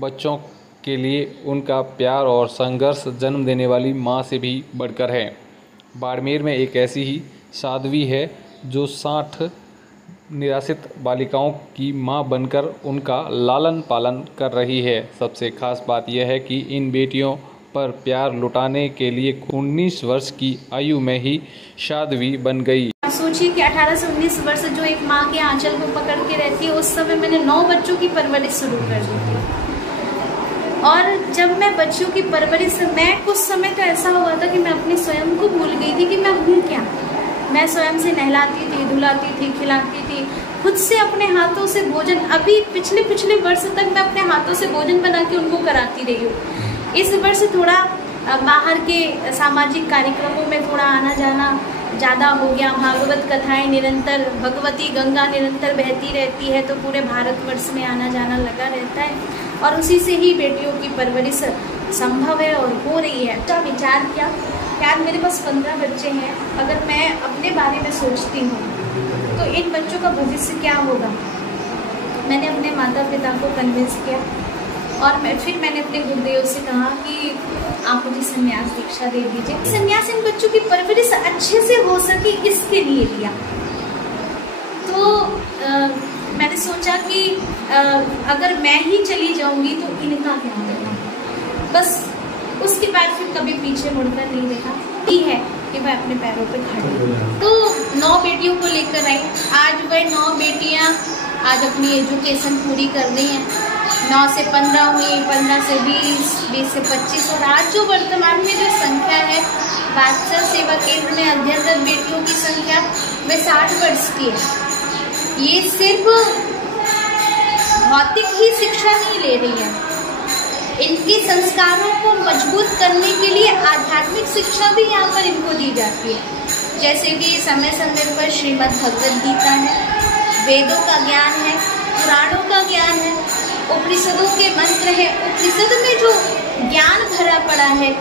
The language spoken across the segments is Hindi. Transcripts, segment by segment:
बच्चों के लिए उनका प्यार और संघर्ष जन्म देने वाली माँ से भी बढ़कर है। बाड़मेर में एक ऐसी ही साध्वी है जो 60 निराश्रित बालिकाओं की मां बनकर उनका लालन पालन कर रही है। सबसे खास बात यह है कि इन बेटियों पर प्यार लुटाने के लिए 19 वर्ष की आयु में ही साध्वी बन गई। सोचिए कि 18 से 19 वर्ष जो एक माँ के आंचल को पकड़ के रहती है, उस समय मैंने 9 बच्चों की परवरिश शुरू कर दी थी। और जब मैं बच्चों की परवरिश, मैं कुछ समय तो ऐसा हुआ था कि मैं अपने स्वयं को भूल गई थी कि मैं हूँ क्या। मैं स्वयं से नहलाती थी, धुलाती थी, खिलाती थी, खुद से अपने हाथों से भोजन, अभी पिछले वर्ष तक मैं अपने हाथों से भोजन बना के उनको कराती रही हूँ। इस वर्ष थोड़ा बाहर के सामाजिक कार्यक्रमों में थोड़ा आना जाना ज़्यादा हो गया। भागवत कथाएं निरंतर, भगवती गंगा निरंतर बहती रहती है, तो पूरे भारतवर्ष में आना जाना लगा रहता है और उसी से ही बेटियों की परवरिश संभव है और हो रही है। तो विचार किया, यार मेरे पास 15 बच्चे हैं, अगर मैं अपने बारे में सोचती हूँ तो इन बच्चों का भविष्य क्या होगा। मैंने अपने माता पिता को कन्विंस किया और फिर मैंने अपने गुरुदेव से कहा कि आप मुझे संन्यास दीक्षा दे दीजिए। संन्यास इन बच्चों की परवरिश अच्छे से हो सके इसके लिए लिया। तो मैंने सोचा कि अगर मैं ही चली जाऊंगी तो इनका क्या होगा। बस उसके बाद फिर कभी पीछे मुड़कर नहीं देखा। ये है कि मैं अपने पैरों पे खड़ी हूँ। तो 9 बेटियों को लेकर आई। आज वह 9 बेटियाँ आज अपनी एजुकेशन पूरी कर रही हैं। 9 से 15 हुई, 15 से 20, 20 से 25 और आज जो वर्तमान में जो संख्या है वात्सल सेवा केंद्र में अध्ययनरत बेटियों की संख्या वह 60 वर्ष की है। ये सिर्फ भौतिक ही शिक्षा नहीं ले रही है, इनके संस्कारों को मजबूत करने के लिए आध्यात्मिक शिक्षा भी यहाँ पर इनको दी जाती है। जैसे कि समय संदर्भ पर श्रीमद् भगवद गीता है, वेदों का ज्ञान है, पुराणों का ज्ञान है, उपनिषदों के मंत्र है। उपनिषद में जो ज्ञान भरा पड़ा है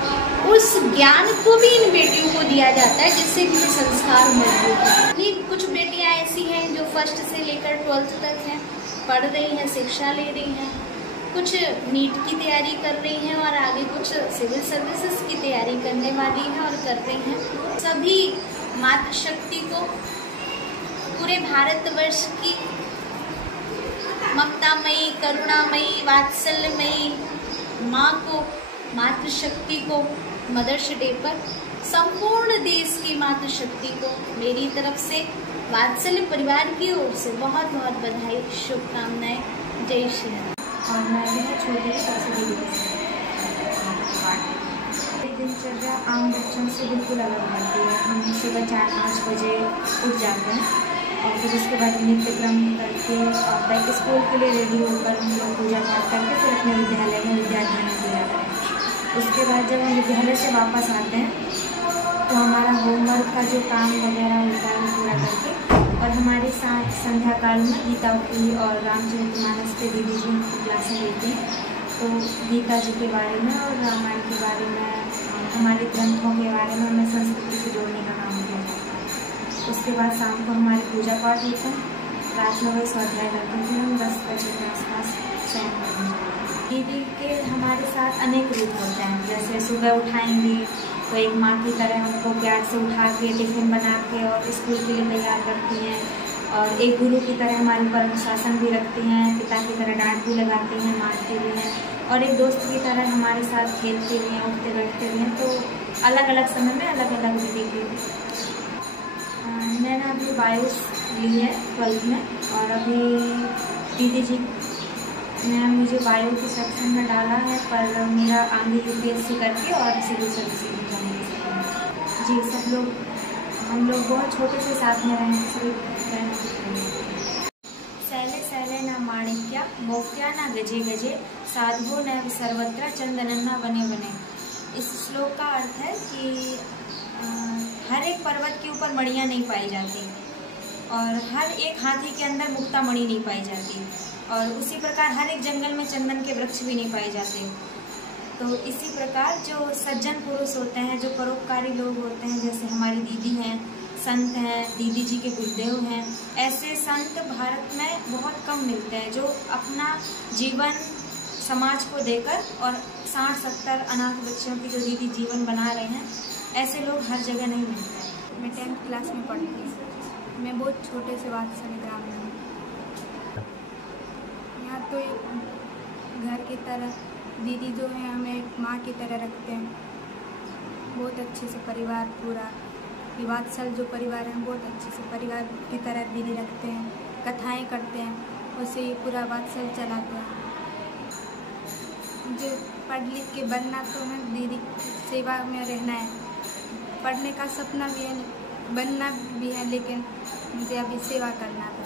उस ज्ञान को भी इन बेटियों को दिया जाता है, जिससे कि संस्कार मजबूत है। कुछ बेटियां ऐसी हैं जो फर्स्ट से लेकर 12th तक हैं, पढ़ रही हैं, शिक्षा ले रही हैं, कुछ नीट की तैयारी कर रही हैं और आगे कुछ सिविल सर्विसेज की तैयारी करने वाली हैं और कर रही हैं। सभी मातृशक्ति को, पूरे भारतवर्ष की ममतामयी, करुणामयी, वात्सल्यमयी माँ को, मातृशक्ति को मदर्स डे पर संपूर्ण देश की मातृशक्ति को मेरी तरफ से, वात्सल्य परिवार की ओर से बहुत बहुत बधाई, शुभकामनाएं। जय श्री राम। और मैं भी छोटी सबसे दिनचर्या आम बच्चों से बिल्कुल अलग रहती है। हम सुबह 4-5 बजे उठ जाते हैं और फिर उसके बाद नित्यक्रम करके और बैक स्कूल के लिए रेडी होकर हम लोग पूजा पाठ करके फिर अपने विद्यालय में विद्याध्ययन किया जाता है। उसके बाद जब हम विद्यालय से वापस आते हैं तो हमारा होमवर्क का जो काम वगैरह होता है वो पूरा करके और हमारे साथ संध्या काल में गीता की और रामचरितमानस के दीदी जी की क्लासें लेते हैं। तो गीता जी के बारे में और रामायण के बारे में, हमारे ग्रंथों के बारे में हमें संस्कृति से जोड़ने का काम किया जाता है। उसके बाद शाम को हमारे पूजा पाठ होता है, रात में वही स्वाध्याय करते हैं, फिर हम 10 बजे के आसपास शयन करते हैं। दीदी के हमारे साथ अनेक रूप होते हैं। जैसे सुबह उठाएंगी तो एक माँ की तरह उनको प्यार से उठा के टिफिन बना के और स्कूल के लिए तैयार करती हैं, और एक गुरु की तरह हमारे ऊपर अनुशासन भी रखती हैं, पिता की तरह डांट भी लगाती हैं, मारती भी हैं, और एक दोस्त की तरह हमारे साथ खेलती भी हैं, उठते बैठते भी हैं। तो अलग अलग समय में अलग अलग दीदी की। मैंने अभी बायोस ली है 12th में, और अभी दीदी जी ने मुझे बायो के सेक्शन में डाला है, पर मेरा आगे UPSC करके और सिविल सर्विस में जाएंगे। जी सब लोग, हम लोग बहुत छोटे से साथ में रहें, सभी सैले सैले न माणिक्या मोक्या न गजे गजे साधवो न सर्वत्र चंदनन्ना बने बने। इस श्लोक का अर्थ है कि हर एक पर्वत के ऊपर मणियाँ नहीं पाई जाती और हर एक हाथी के अंदर मुक्ता मणि नहीं पाई जाती, और उसी प्रकार हर एक जंगल में चंदन के वृक्ष भी नहीं पाए जाते। तो इसी प्रकार जो सज्जन पुरुष होते हैं, जो परोपकारी लोग होते हैं, जैसे हमारी दीदी हैं, संत हैं, दीदी जी के गुरुदेव हैं, ऐसे संत भारत में बहुत कम मिलते हैं जो अपना जीवन समाज को देकर और 60-70 अनाथ बच्चों की जो दीदी जीवन बना रहे हैं, ऐसे लोग हर जगह नहीं मिलते हैं। मैं 10th क्लास में पढ़ती हूँ। मैं बहुत छोटे से वात्सल्य ग्राम में हूँ। यहाँ तो एक घर की तरह दीदी जो है हमें माँ की तरह रखते हैं। बहुत अच्छे से परिवार पूरा वात्सल जो परिवार है बहुत अच्छे से परिवार की तरह दीदी रखते हैं, कथाएं करते हैं, उससे ये पूरा वात्सल चलाते हैं। जो पढ़ लिख के बनना तो है, दीदी सेवा में रहना है। पढ़ने का सपना भी है, बनना भी है, लेकिन मुझे अभी सेवा करना है।